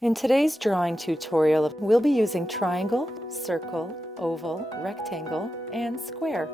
In today's drawing tutorial, we'll be using triangle, circle, oval, rectangle, and square.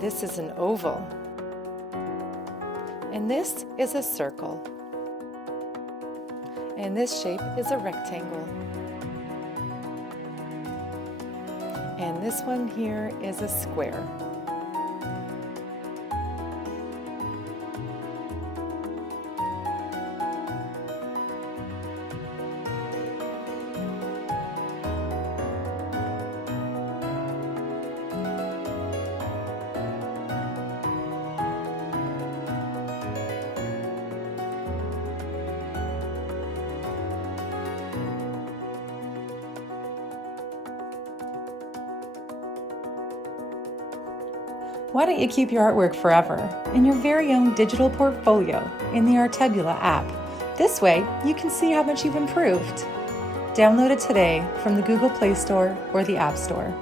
This is an oval, and this is a circle, and this shape is a rectangle, and this one here is a square. Why don't you keep your artwork forever in your very own digital portfolio in the Artebula app? This way, you can see how much you've improved. Download it today from the Google Play Store or the App Store.